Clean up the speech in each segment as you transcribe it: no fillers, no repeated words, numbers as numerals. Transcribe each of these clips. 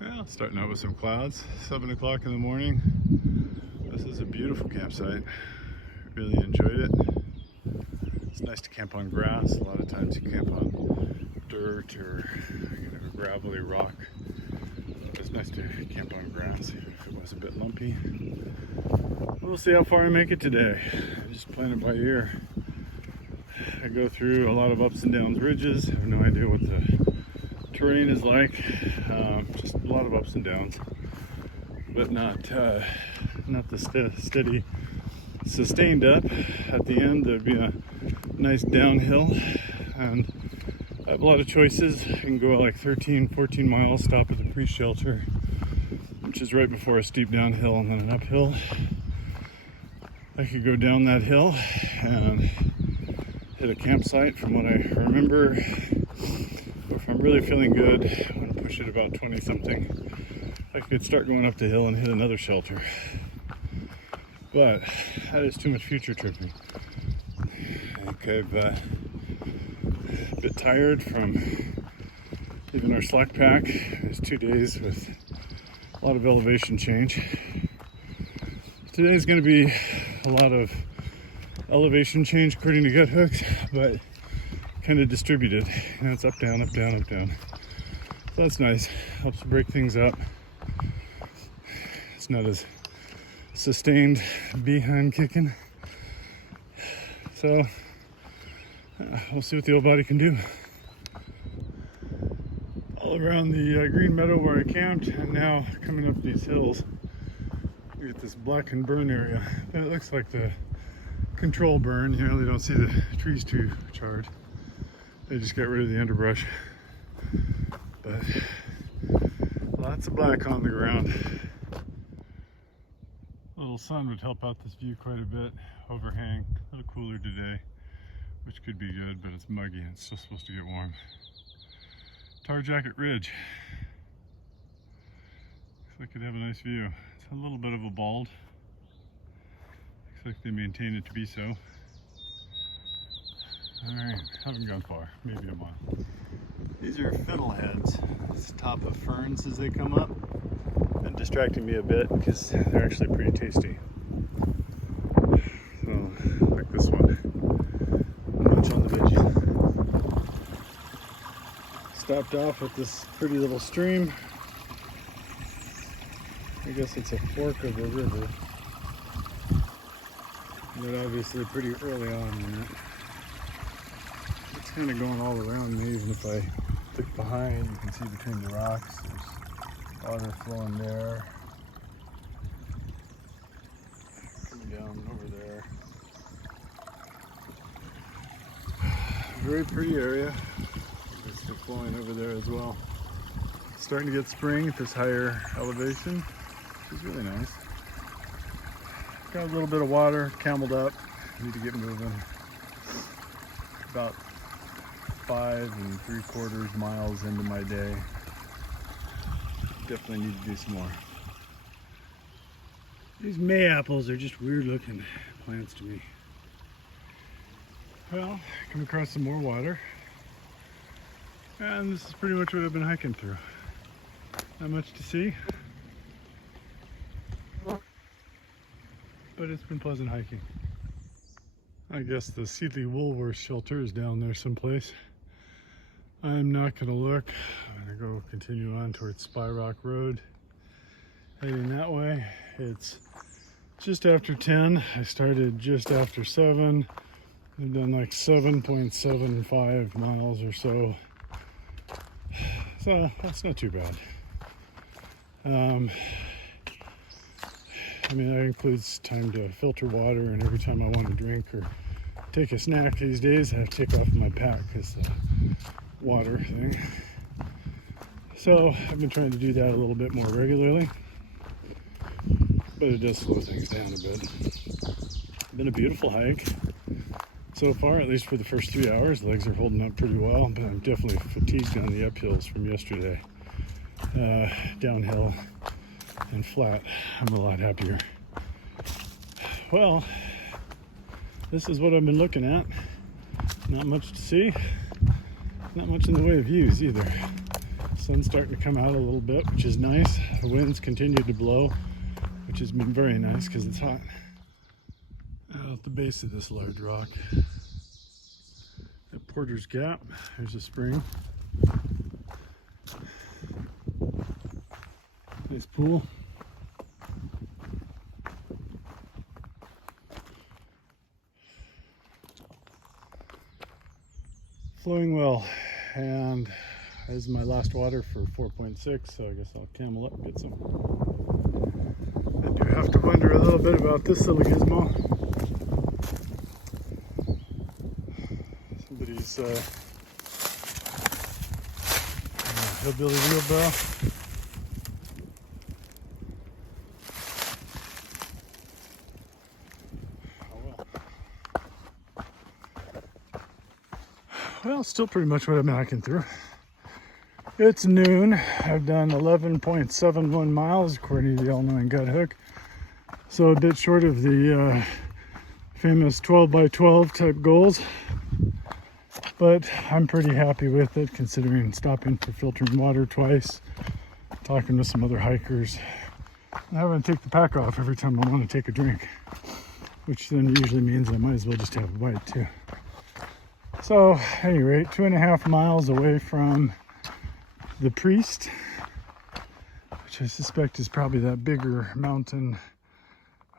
Well, starting out with some clouds, 7 o'clock in the morning. This is a beautiful campsite. Really enjoyed it. It's nice to camp on grass. A lot of times you camp on dirt or gravelly rock. It's nice to camp on grass, even if it was a bit lumpy. We'll see how far I make it today. I just plan it by ear. I go through a lot of ups and downs ridges. I have no idea what the terrain is like. Just a lot of ups and downs, but not the steady, sustained up. At the end, there'd be a nice downhill, and I have a lot of choices. I can go like 13, 14 miles, stop at the pre-shelter, which is right before a steep downhill and then an uphill. I could go down that hill and hit a campsite. From what I remember, if I'm really feeling good, I'm going to push it about 20 something, I could start going up the hill and hit another shelter. But that is too much future tripping. I think I've a bit tired from leaving our slack pack. It's 2 days with a lot of elevation change. Today's going to be a lot of elevation change according to gut hooks, but kind of distributed. And it's up, down, up, down, up, down. So that's nice. Helps to break things up. It's not as sustained behind kicking. So we'll see what the old body can do. All around the green meadow where I camped, and now coming up these hills, we get this blackened burn area. But it looks like the control burn. You really don't see the trees too charred. They just got rid of the underbrush. But lots of black on the ground. A little sun would help out this view quite a bit. Overhang, a little cooler today, which could be good, but it's muggy and it's still supposed to get warm. Tar Jacket Ridge. Looks like it have a nice view. It's a little bit of a bald. Looks like they maintain it to be so. Alright, haven't gone far, maybe a mile. These are fiddleheads. It's top of ferns as they come up. Been distracting me a bit because they're actually pretty tasty. So, like this one. Munch on the veggies. Stopped off at this pretty little stream. I guess it's a fork of a river. But obviously pretty early on in it. It's kind of going all around me. Even if I look behind, you can see between the rocks there's water flowing there. Coming down over there. Very pretty area. It's still flowing over there as well. Starting to get spring at this higher elevation, which is really nice. Got a little bit of water, cameled up. Need to get moving. About 5 3/4 miles into my day. Definitely need to do some more. These mayaples are just weird looking plants to me. Well, come across some more water. And this is pretty much what I've been hiking through. Not much to see, but it's been pleasant hiking. I guess the Seedley Woolworth shelter is down there someplace. I'm not gonna look. I'm gonna go continue on towards Spy Rock Road. Heading that way. It's just after 10. I started just after 7. I've done like 7.75 miles or so. So that's not too bad. I mean, that includes time to filter water, and every time I want to drink or take a snack these days, I have to take off my pack because the water thing. So I've been trying to do that a little bit more regularly, but it does slow things down a bit. Been a beautiful hike so far, at least for the first 3 hours. Legs are holding up pretty well, but I'm definitely fatigued on the uphills from yesterday. Downhill and flat, I'm a lot happier. Well, this is what I've been looking at. Not much to see, not much in the way of views either. Sun's starting to come out a little bit, which is nice. The winds continue to blow, which has been very nice because it's hot. At the base of this large rock, at Porter's Gap, there's a spring. Nice pool. Flowing well, and this is my last water for 4.6, so I guess I'll camel up and get some. I do have to wonder a little bit about this little gizmo. Somebody's hillbilly wheelbarrow. Well, still pretty much what I'm hacking through. It's noon. I've done 11.71 miles according to the all-knowing gut hook. So a bit short of the famous 12 by 12 type goals. But I'm pretty happy with it considering stopping for filtering water twice, talking to some other hikers, and having to take the pack off every time I want to take a drink, which then usually means I might as well just have a bite too. So, at any rate, 2.5 miles away from the Priest, which I suspect is probably that bigger mountain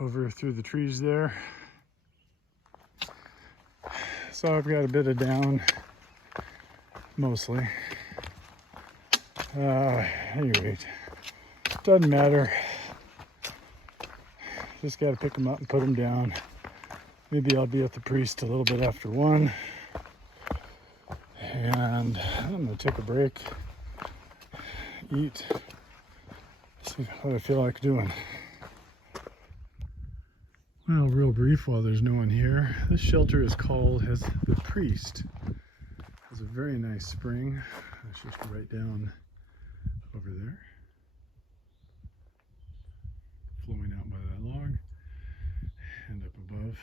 over through the trees there. So I've got a bit of down, mostly. Anyway, doesn't matter. Just got to pick them up and put them down. Maybe I'll be at the Priest a little bit after 1. And I'm going to take a break, eat, see what I feel like doing. Well, real brief while there's no one here. This shelter is called the Priest. It's a very nice spring. It's just right down over there, flowing out by that log and up above.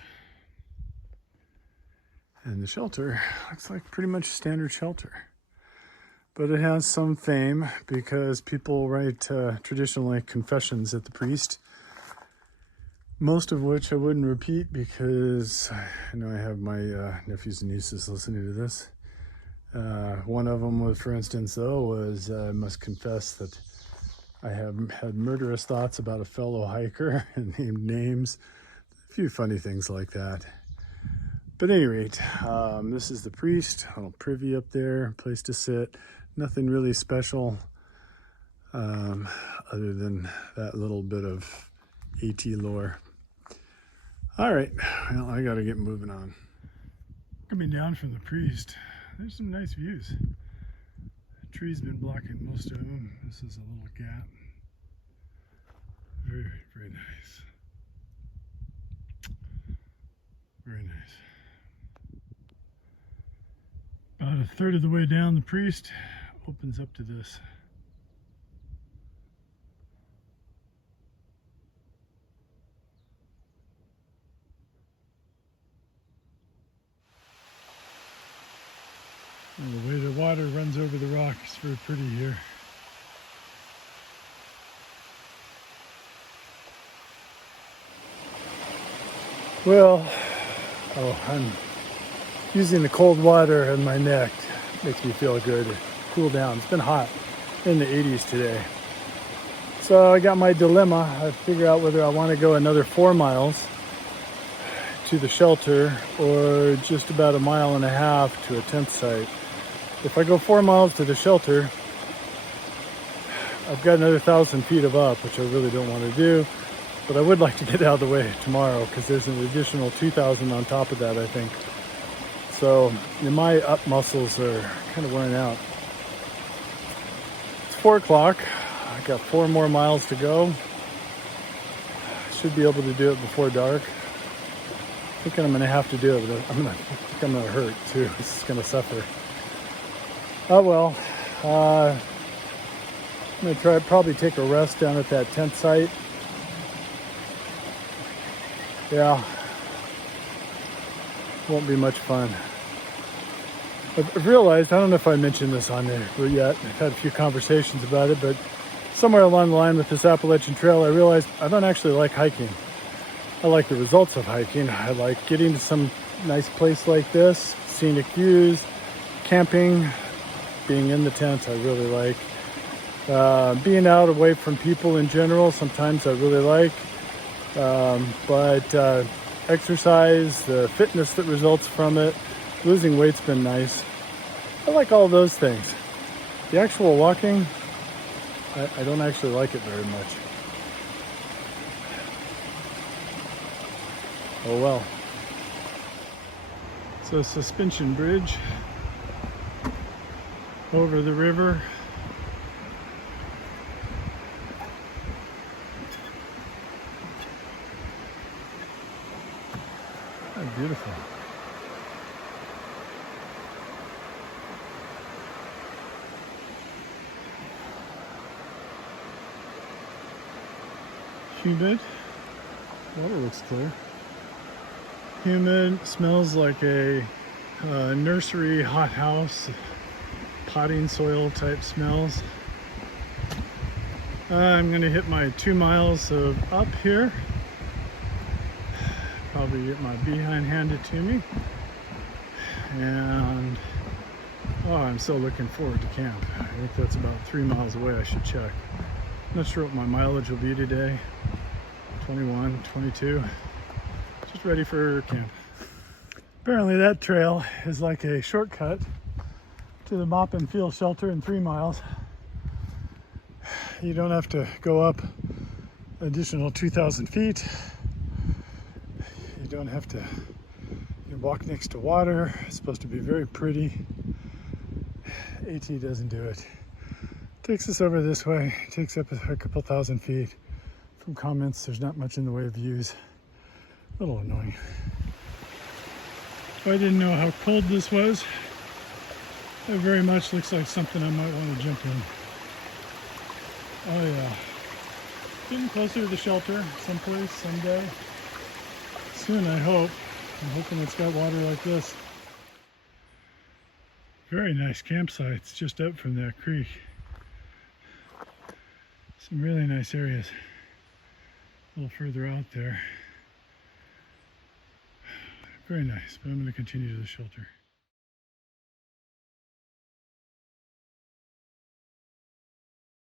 And the shelter looks like pretty much standard shelter. But it has some fame because people write traditionally confessions at the Priest. Most of which I wouldn't repeat because I know I have my nephews and nieces listening to this. One of them was, for instance, was I must confess that I have had murderous thoughts about a fellow hiker and named names. A few funny things like that. But at any rate, this is the Priest, a little privy up there, place to sit. Nothing really special other than that little bit of AT lore. All right, well, I got to get moving on. Coming down from the Priest, there's some nice views. The tree's been blocking most of them. This is a little gap. Very, very nice. Very nice. About a third of the way down, the Priest opens up to this. And the way the water runs over the rock is very pretty here. Well, I'm using the cold water in my neck. Makes me feel good. Cool down. It's been hot in the 80s today. So I got my dilemma. I figure out whether I want to go another 4 miles to the shelter or just about 1.5 miles to a tent site. If I go 4 miles to the shelter, I've got another 1,000 feet of up, which I really don't want to do. But I would like to get out of the way tomorrow because there's an additional 2,000 on top of that, I think. So my up muscles are kind of wearing out. It's 4 o'clock. I got 4 more miles to go. Should be able to do it before dark. Thinking I'm going to have to do it, but I'm going to hurt too. This is going to suffer. Oh well. I'm going to probably take a rest down at that tent site. Yeah. Won't be much fun. I've realized, I don't know if I mentioned this on there yet, I've had a few conversations about it, but somewhere along the line with this Appalachian Trail, I realized I don't actually like hiking. I like the results of hiking. I like getting to some nice place like this, scenic views, camping, being in the tent I really like. Being out away from people in general, sometimes I really like. But exercise, the fitness that results from it, losing weight's been nice. I like all those things. The actual walking, I don't actually like it very much. Oh well. So suspension bridge over the river. Oh, beautiful. Humid. Water looks clear. Humid. Smells like a nursery hothouse, potting soil type smells. I'm gonna hit my 2 miles of up here. Probably get my behind handed to me. And oh, I'm so looking forward to camp. I think that's about 3 miles away. I should check. Not sure what my mileage will be today. 21, 22. Just ready for camp. Apparently that trail is like a shortcut to the Mop and Field shelter in 3 miles. You don't have to go up additional 2,000 feet. You don't have to walk next to water. It's supposed to be very pretty. AT doesn't do it. Takes us over this way, takes up a couple thousand feet. From comments, there's not much in the way of views. A little annoying. If I didn't know how cold this was, it very much looks like something I might want to jump in. Oh yeah. Getting closer to the shelter someplace, someday. Soon, I hope. I'm hoping it's got water like this. Very nice campsites just up from that creek. Some really nice areas. A little further out there. Very nice, but I'm going to continue to the shelter.